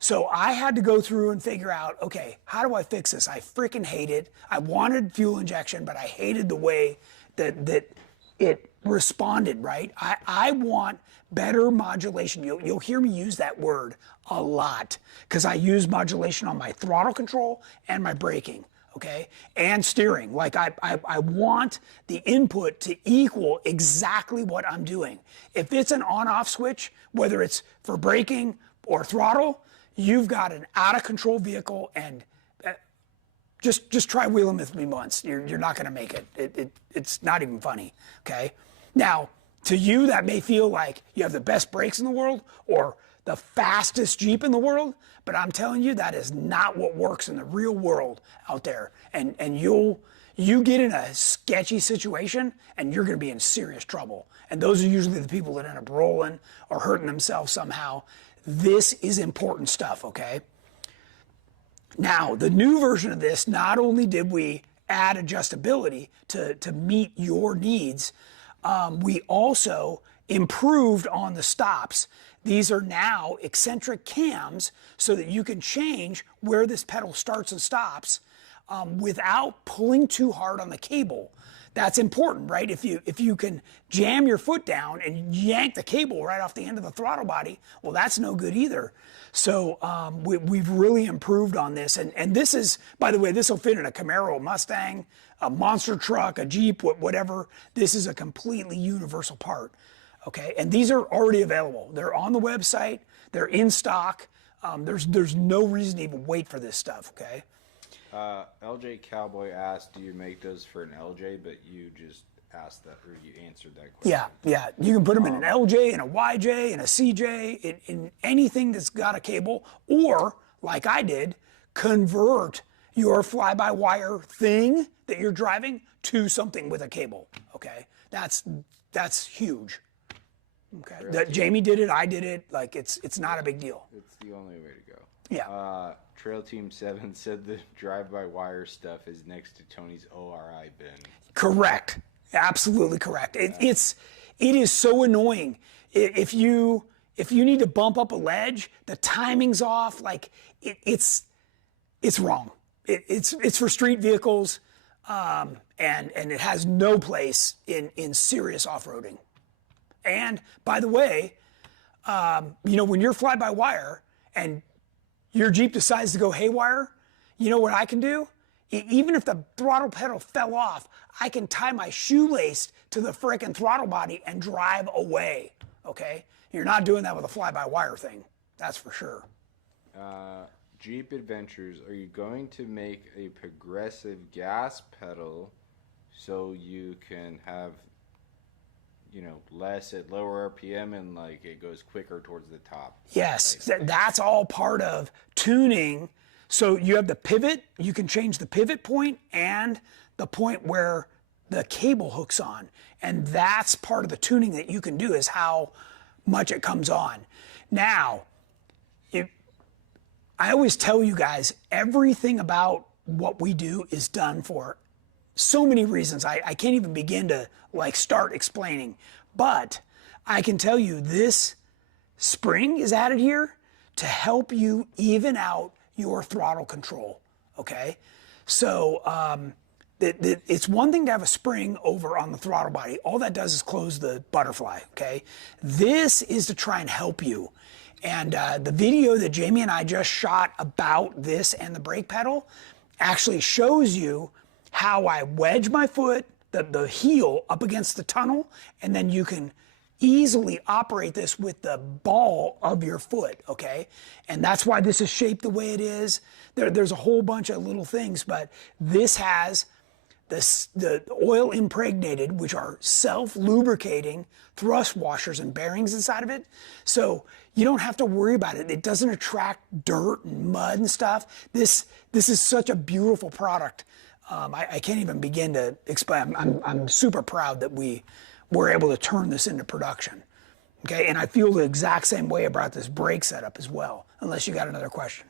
So I had to go through and figure out, okay, how do I fix this? I freaking hate it. I wanted fuel injection, but I hated the way that it responded, right? I want better modulation. You'll hear me use that word a lot because I use modulation on my throttle control and my braking, okay? And steering. Like I want the input to equal exactly what I'm doing. If it's an on-off switch, whether it's for braking or throttle, you've got an out-of-control vehicle, and just try wheeling with me once. You're not gonna make it. It's not even funny, okay? Now, to you, that may feel like you have the best brakes in the world or the fastest Jeep in the world, but I'm telling you, that is not what works in the real world out there. And you'll You get in a sketchy situation and you're going to be in serious trouble. And those are usually the people that end up rolling or hurting themselves somehow. This is important stuff, okay? Now, the new version of this, not only did we add adjustability to meet your needs, we also improved on the stops. These are now eccentric cams so that you can change where this pedal starts and stops without pulling too hard on the cable. That's important, right? If you can jam your foot down and yank the cable right off the end of the throttle body, well, that's no good either. So we've really improved on this. And this is, by the way, this will fit in a Camaro, a Mustang, a monster truck, a Jeep, whatever. This is a completely universal part, okay? And these are already available. They're on the website. They're in stock. There's no reason to even wait for this stuff, okay? LJ Cowboy asked, do you make those for an LJ? But you just asked that, or you answered that question. Yeah. You can put them in an LJ, in a YJ, in a CJ, in anything that's got a cable, or, like I did, convert your fly-by-wire thing that you're driving to something with a cable, okay? That's huge, okay? That Jamie did it, I did it, like it's not a big deal. It's the only way to go. Yeah. Trail Team 7 said the drive-by-wire stuff is next to Tony's ORI bin. Correct. Absolutely correct. It is so annoying. If you need to bump up a ledge, the timing's off. Like it's wrong. It's for street vehicles, and it has no place in serious off-roading. And by the way, when you're fly-by-wire and your Jeep decides to go haywire, you know what I can do? Even if the throttle pedal fell off, I can tie my shoelace to the frickin' throttle body and drive away, okay? You're not doing that with a fly-by-wire thing, that's for sure. Jeep Adventures, are you going to make a progressive gas pedal so you can have, less at lower RPM and like it goes quicker towards the top? Yes, that's all part of tuning. So you have the pivot, you can change the pivot point and the point where the cable hooks on. And that's part of the tuning that you can do, is how much it comes on. Now, I always tell you guys, everything about what we do is done for so many reasons. I can't even begin to start explaining. But I can tell you this spring is added here to help you even out your throttle control, okay? So it's one thing to have a spring over on the throttle body. All that does is close the butterfly, okay? This is to try and help you. And the video that Jamie and I just shot about this and the brake pedal actually shows you how I wedge my foot, the heel up against the tunnel, and then you can easily operate this with the ball of your foot, okay? And that's why this is shaped the way it is. There's a whole bunch of little things, but this has the oil impregnated, which are self-lubricating thrust washers and bearings inside of it. So you don't have to worry about it. It doesn't attract dirt and mud and stuff. This is such a beautiful product. I can't even begin to explain. I'm super proud that we were able to turn this into production. Okay, and I feel the exact same way about this brake setup as well, unless you got another question.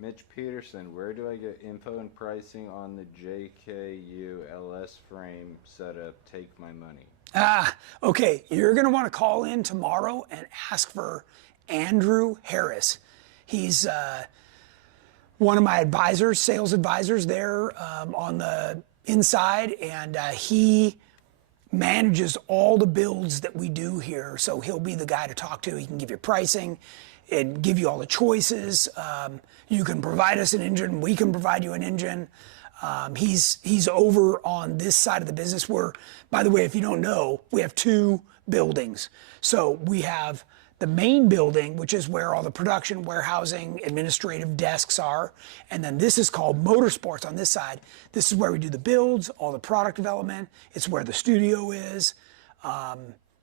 Mitch Peterson, where do I get info and pricing on the JKU LS frame setup? Take my money. Okay, you're gonna wanna call in tomorrow and ask for Andrew Harris. He's one of my advisors, sales advisors there on the inside, and he manages all the builds that we do here. So he'll be the guy to talk to. He can give you pricing and give you all the choices. You can provide us an engine. We can provide you an engine. He's over on this side of the business where, by the way, if you don't know, we have two buildings. So we have the main building, which is where all the production, warehousing, administrative desks are. And then this is called Motorsports on this side. This is where we do the builds, all the product development. It's where the studio is.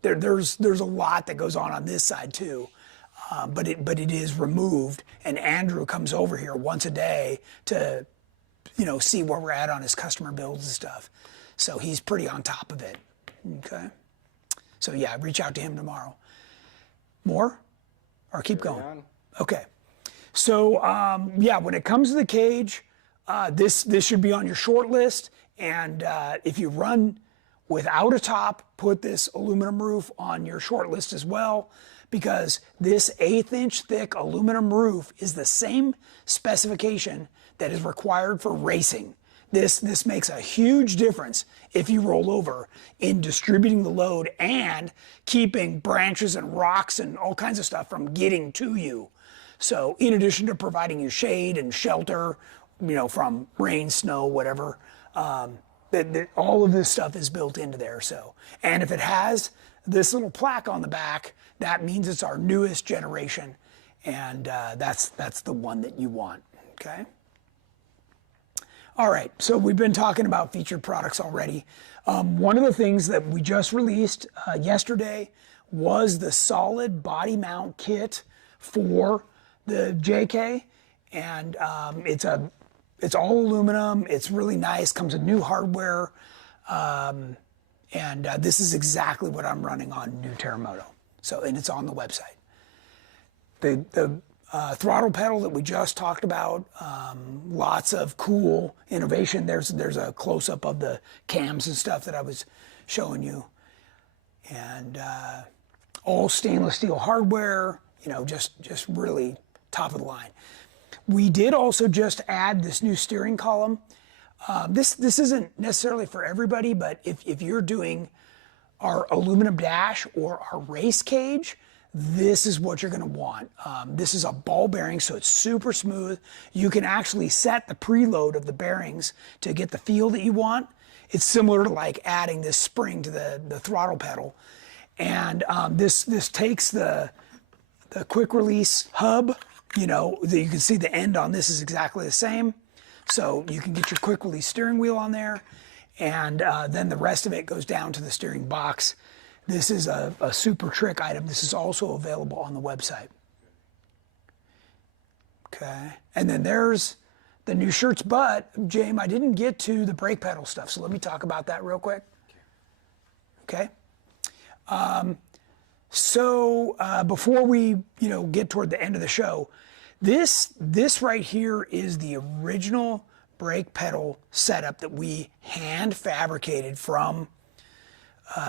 There's a lot that goes on this side too. But it is removed, and Andrew comes over here once a day to see where we're at on his customer builds and stuff. So he's pretty on top of it. Okay. So yeah, reach out to him tomorrow. More? Or keep going? Okay. So yeah, when it comes to the cage, this should be on your short list. And if you run without a top, put this aluminum roof on your short list as well, because this 1/8 inch thick aluminum roof is the same specification that is required for racing. This makes a huge difference if you roll over in distributing the load and keeping branches and rocks and all kinds of stuff from getting to you. So in addition to providing you shade and shelter, from rain, snow, whatever, all of this stuff is built into there. So, and if it has this little plaque on the back, that means it's our newest generation, and that's the one that you want. Okay. All right, so we've been talking about featured products already. One of the things that we just released yesterday was the solid body mount kit for the JK, and it's all aluminum. It's really nice. Comes with new hardware, and this is exactly what I'm running on new Terremoto. So, and it's on the website. The throttle pedal that we just talked about, lots of cool innovation. There's a close-up of the cams and stuff that I was showing you, and all stainless steel hardware. Just really top of the line. We did also just add this new steering column. This isn't necessarily for everybody, but if you're doing our aluminum dash or our race cage, this is what you're going to want. This is a ball bearing, so it's super smooth. You can actually set the preload of the bearings to get the feel that you want. It's similar to like adding this spring to the throttle pedal. And this takes the quick release hub, you can see the end on this is exactly the same. So you can get your quick release steering wheel on there, and then the rest of it goes down to the steering box. This is a super trick item. This is also available on the website. Okay, and then there's the new shirts, but James, I didn't get to the brake pedal stuff, so let me talk about that real quick. Okay. So before we get toward the end of the show, this right here is the original brake pedal setup that we hand fabricated from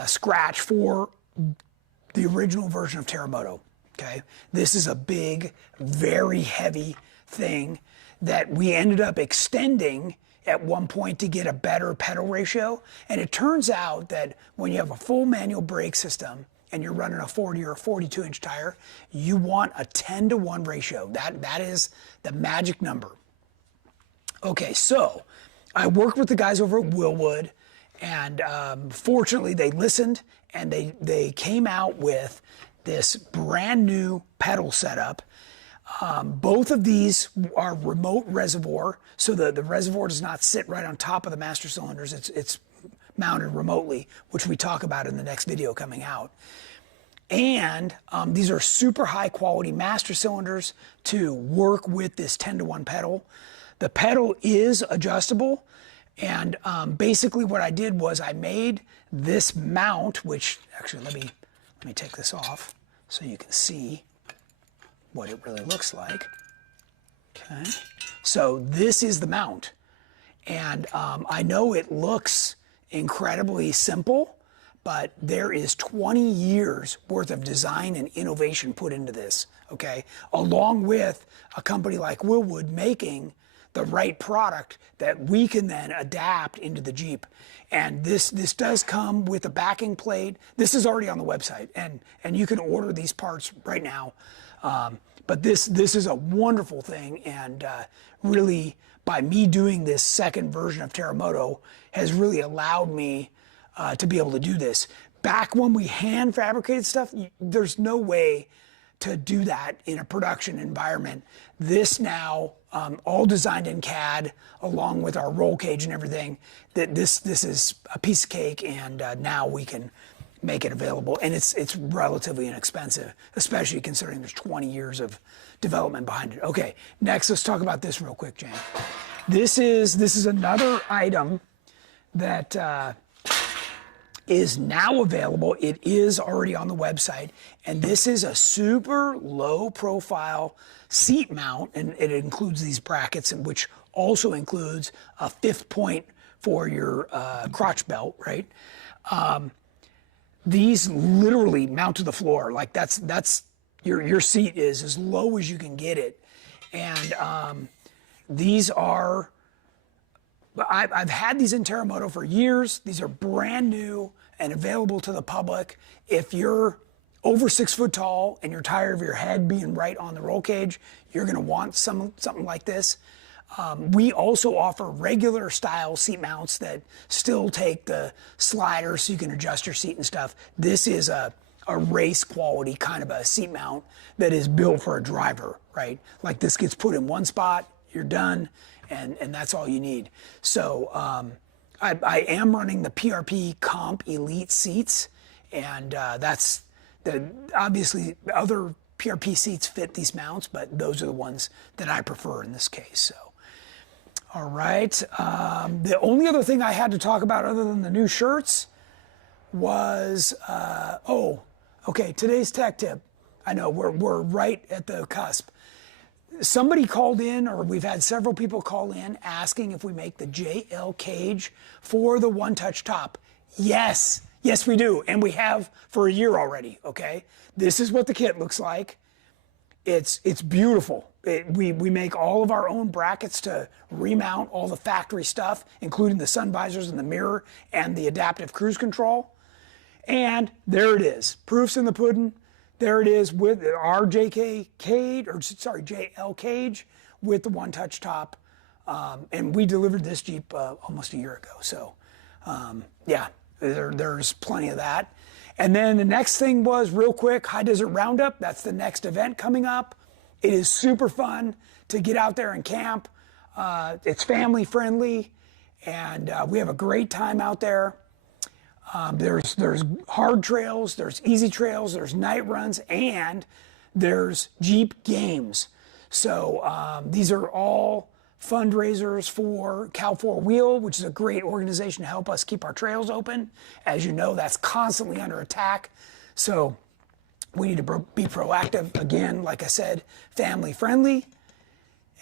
scratch for the original version of Terremoto. Okay, this is a big, very heavy thing that we ended up extending at one point to get a better pedal ratio. And it turns out that when you have a full manual brake system and you're running a 40 or a 42 inch tire, you want a 10-to-1 ratio. That is the magic number. Okay, so I worked with the guys over at Willwood, and fortunately they listened, and they came out with this brand new pedal setup. Both of these are remote reservoir, so the reservoir does not sit right on top of the master cylinders. It's mounted remotely, which we talk about in the next video coming out. And these are super high quality master cylinders to work with this 10-to-1 pedal. The pedal is adjustable, and basically what I did was I made this mount, which actually let me take this off so you can see what it really looks like. Okay, so this is the mount, and I know it looks incredibly simple, but there is 20 years worth of design and innovation put into this, okay? Along with a company like Willwood making the right product that we can then adapt into the Jeep. And this does come with a backing plate. This is already on the website, and you can order these parts right now. But this is a wonderful thing, and really, by me doing this second version of Terremoto, has really allowed me to be able to do this. Back when we hand fabricated stuff, there's no way to do that in a production environment. This now, all designed in CAD, along with our roll cage and everything, that this is a piece of cake, and now we can make it available, and it's relatively inexpensive, especially considering there's 20 years of development behind it. Okay, next let's talk about this real quick, Jane. This is another item that is now available. It is already on the website, and this is a super low profile seat mount, and it includes these brackets, which also includes a 5th point for your crotch belt, right? These literally mount to the floor. Like that's your seat is as low as you can get it. And these are, I've had these in Terremoto for years. These are brand new and available to the public. If you're over 6 foot tall and you're tired of your head being right on the roll cage, you're gonna want something like this. We also offer regular style seat mounts that still take the slider so you can adjust your seat and stuff. This is a race quality kind of a seat mount that is built for a driver, right? Like this gets put in one spot, you're done, and that's all you need. So I am running the PRP Comp Elite seats, and that's obviously other PRP seats fit these mounts, but those are the ones that I prefer in this case. So. All right. The only other thing I had to talk about other than the new shirts was, okay, today's tech tip. I know we're right at the cusp. Somebody called in, or we've had several people call in asking if we make the JL cage for the one-touch top. Yes, we do, and we have for a year already, okay? This is what the kit looks like. It's beautiful. We make all of our own brackets to remount all the factory stuff, including the sun visors and the mirror and the adaptive cruise control. And there it is. Proof's in the pudding. There it is with our JL cage with the one-touch top. And we delivered this Jeep almost a year ago. So yeah, there's plenty of that. And then the next thing was, real quick, High Desert Roundup. That's the next event coming up. It is super fun to get out there and camp. It's family friendly, and we have a great time out there. There's hard trails, there's easy trails, there's night runs, and there's Jeep games. So these are all fundraisers for Cal 4 Wheel, which is a great organization to help us keep our trails open. As you know, that's constantly under attack. So we need to be proactive. Again, like I said, family friendly.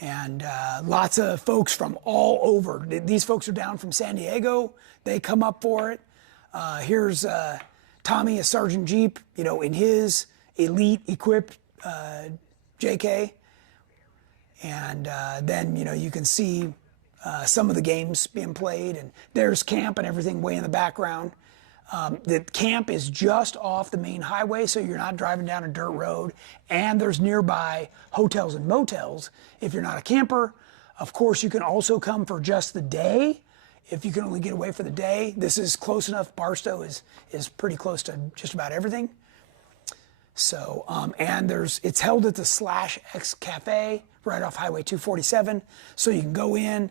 And lots of folks from all over. These folks are down from San Diego. They come up for it. Here's Tommy, a Sergeant Jeep, in his elite equipped JK. And then, you can see some of the games being played, and there's camp and everything way in the background. The camp is just off the main highway, so you're not driving down a dirt road, and there's nearby hotels and motels if you're not a camper. Of course, you can also come for just the day if you can only get away for the day. This is close enough. Barstow is pretty close to just about everything. So, and it's held at the Slash X Cafe right off Highway 247. So you can go in,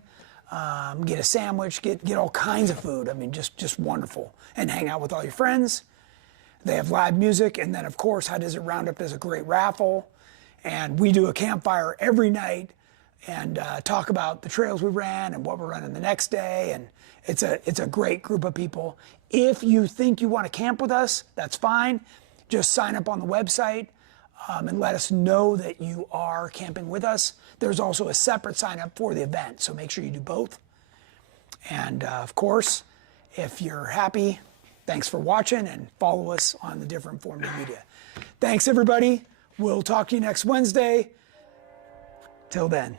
get a sandwich, get all kinds of food. I mean, just wonderful. And hang out with all your friends. They have live music. And then, of course, High Desert Roundup does a great raffle. And we do a campfire every night and talk about the trails we ran and what we're running the next day. And it's a great group of people. If you think you want to camp with us, that's fine. Just sign up on the website and let us know that you are camping with us. There's also a separate sign up for the event, so make sure you do both. And of course, if you're happy, thanks for watching, and follow us on the different forms of media. Thanks, everybody. We'll talk to you next Wednesday. Till then.